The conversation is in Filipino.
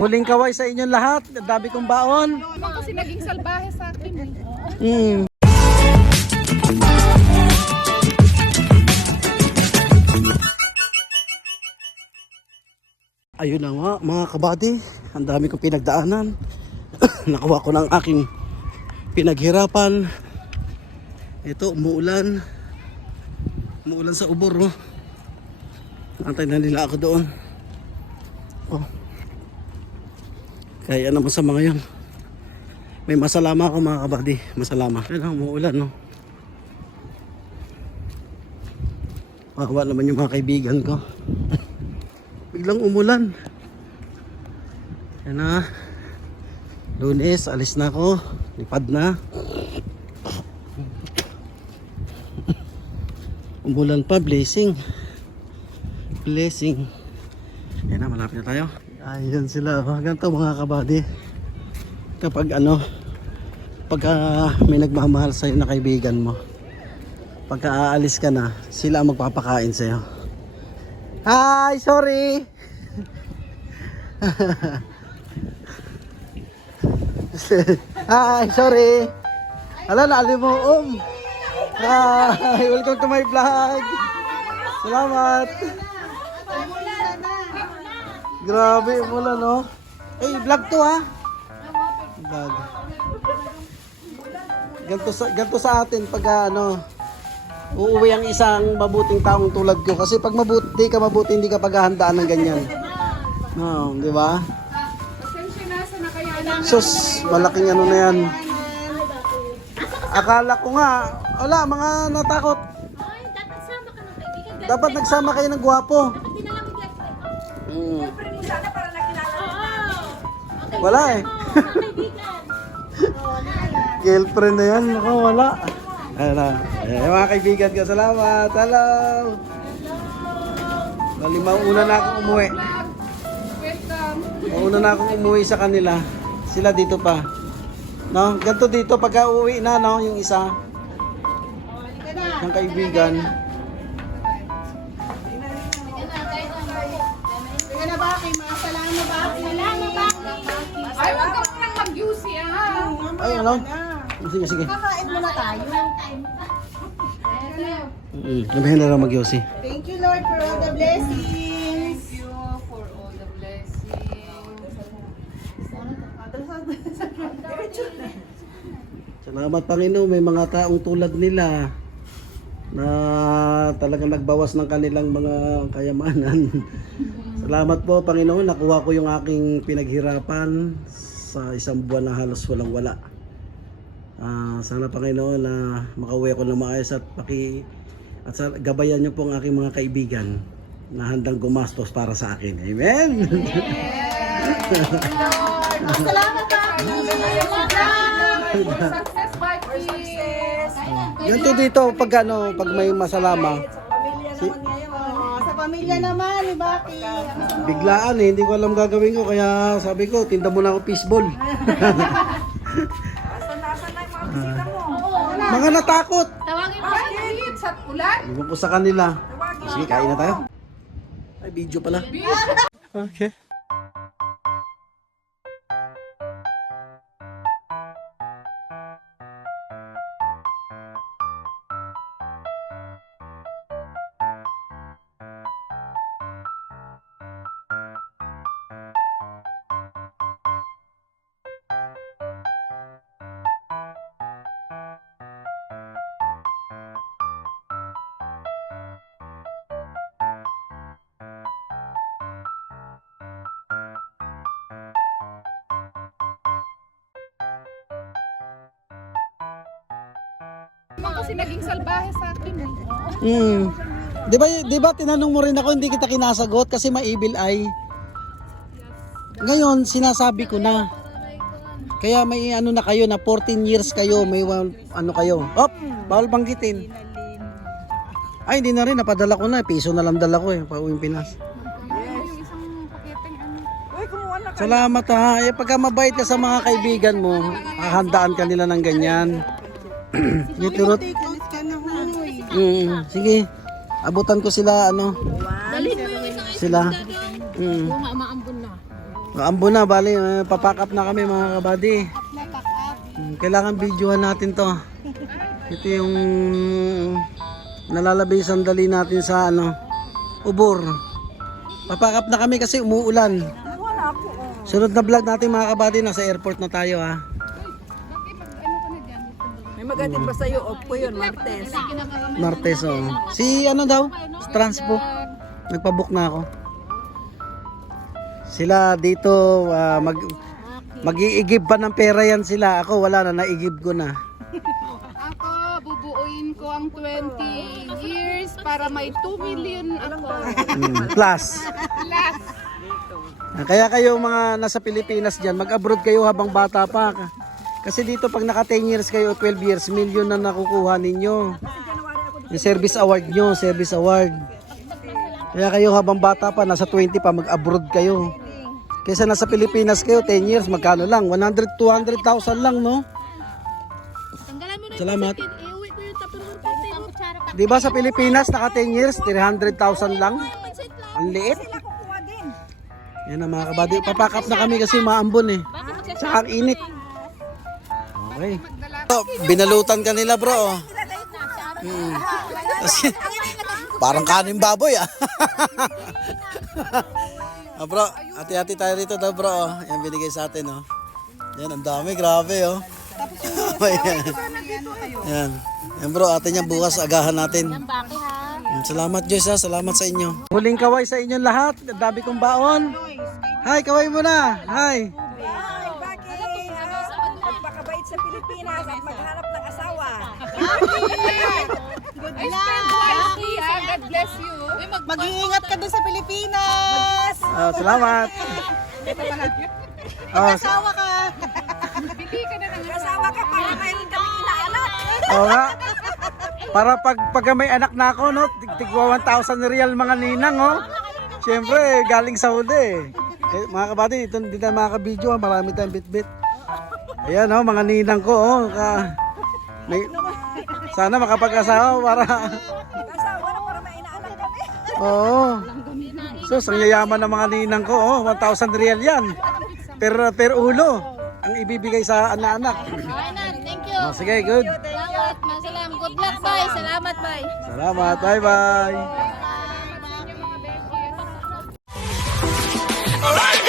Huling kaway sa inyong lahat. Ang Dami kong baon. Kasi naging salbahe sa akin. Mm. Ayun na nga mga kabady, ang dami kong pinagdaanan. Nakuha ko ng aking pinaghirapan. Ito, umuulan. Umuulan sa ubor. Oh. Antay na nila ako doon. Oh. Kaya naman sa mga yun. May masalama ako mga kabady. Masalama. Ayun lang, umuulan no. Makawa naman yung mga kaibigan ko. Biglang umulan. Yan na. Lunes, alis na ako. Lipad na. Umulan pa, blessing. Blessing. Yan na, malapit na tayo. Ayan sila. Ganito mga kabady. Kapag ano, pagka may nagmamahal sa'yo na kaibigan mo, pagka aalis ka na, sila ang magpapakain sa'yo. Hi, sorry. Hi, sorry. Ala, naalimuom. Hi, welcome to my vlog. Salamat. Grabe, mula no. Eh, vlog to ha. Vlog. Ganto sa ganto sa atin pag ah, ano uuwi ang isang mabuting taong tulad ko kasi pag mabuti ka mabuti hindi ka paghahandaan ng ganyan. No, di ba? Sus, malaking ano na yan. Akala ko nga, wala, mga natakot. Ay. Dapat nagsama kayo ng gwapo. Sana para nakilala mo. Okay, Wala eh. Girlfriend na yan, ako wala. Ayan na. Ayan, mga kaibigan ko, salamat. Hello. Bali, mauna na akong umuwi. Welcome. Mauna na akong umuwi sa kanila. Sila dito pa. No, ganito dito pagka uwi na no, yung isa. Yung kaibigan. Ay, ano? Sige, sige. Kakain muna tayo. Mm, Sabihin na lang mag-yosi. Thank you, Lord, for all the blessings. Thank you for all the blessings. Salamat Panginoon, may mga taong tulad nila na talagang nagbawas ng kanilang mga kayamanan. Salamat po Panginoon, nakuha ko yung aking pinaghirapan sa isang buwan na halos walang wala. Ah, sana Panginoon na makauwi ako ng maayos at paki at sa, gabayan niyo po ang aking mga kaibigan na handang gumastos para sa akin. Amen. Salamat pa. Success! Ganito dito pag ano, pag may masalama. Oh, sa pamilya naman, ni Baki. Biglaan eh, hindi ko alam gagawin ko kaya sabi ko, tinda mo na ako fishball. mga natakot. Tawagin mo. Bakit? Sa ulan? Iwan ko sa kanila. Sige, kain na tayo. Ay, video pala. Okay. Naman kasi naging salbahe sa akin eh. Hmm. 'Di ba 'di ba tinanong mo rin ako hindi kita kinasagot kasi may evil eye. Ngayon sinasabi ko na. Kaya may ano na kayo na 14 years kayo, may ano kayo. Op, bawal banggitin. Ay, hindi na rin napadala ko na, piso na lang dala ko eh, pauwing Pinas. Salamat ha. Eh, pagka mabait ka sa mga kaibigan mo, hahandaan ka nila ng ganyan. Sige, turot. Mm, sige. Abutan ko sila, ano, Dalhin mo yung isang sila. Mm. Maambon na. Kaambo na, bali, eh, papack up na kami mga kabady. Hmm, Kailangan videohan natin to. Ito yung nalalabay sandali natin sa ano, ubor. Papack up na kami kasi umuulan. Oh. Sunod na vlog natin mga kabady, nasa airport na tayo ha. Magaling ba sa'yo? Opo yun, Martes. Martes oh. Si ano daw? Transpo. Nagpabook na ako. Sila dito ah, mag mag-iigib pa ng pera yan sila. Ako wala na, naigib ko na. Ako, bubuuin ko ang 20 years para may 2 million ako. Mm, plus. Last. Ah, Kaya kayo mga nasa Pilipinas dyan, mag-abroad kayo habang bata pa. Kasi dito pag naka 10 years kayo, 12 years, million na nakukuha ninyo. Yung service award nyo, service award. Kaya kayo habang bata pa, nasa 20 pa, mag-abroad kayo. Kaysa nasa Pilipinas kayo, 10 years, magkano lang? 100, 200,000 lang, no? Salamat. Di ba sa Pilipinas, naka 10 years, 300,000 lang? Ang liit. Yan ang mga kabady. Papack up na kami kasi maambon eh. Tsaka ang init. Okay. Oh, binalutan ka nila bro. Mm. Kasi, parang kanin baboy ah. ah bro, hati-hati tayo rito daw bro. oh. Yan binigay sa atin oh. Yan, ang dami. Grabe oh. Yan. Yan. Yan bro, atin yan bukas agahan natin. Mm, Salamat Joyce ha. Salamat sa inyo. Huling kaway sa inyong lahat. Ang dami kong baon. Hi, kaway mo na. Hi. Pilipinas at maghanap ng asawa. Wisely, ah. God bless you. Mag-iingat ka doon sa Pilipinas. Ah, salamat. Oh, Asawa ka. Bili ka na ng Asawa ka para mayroon kami inaanak. Oo nga. Para pag, pag may anak na ako, no, tig- tigwa 1,000 real mga ninang, oh. Siyempre, galing sa huli. Eh, mga kabady, ito hindi na makaka-video, ah. marami tayong bit-bit. Ayan, oh, mga ninang ko, oh. Ka, may, sana makapag-asawa para, Asawa na para may inaanak kami. oo. So, ang yayaman ng mga ninang ko, oh, 1,000 real yan. Per, per ulo, ang ibibigay sa anak-anak. Thank you. Oh, sige, good. Salamat, masalam. Good luck, bye. Salamat, bye. Salamat, bye-bye. Alright,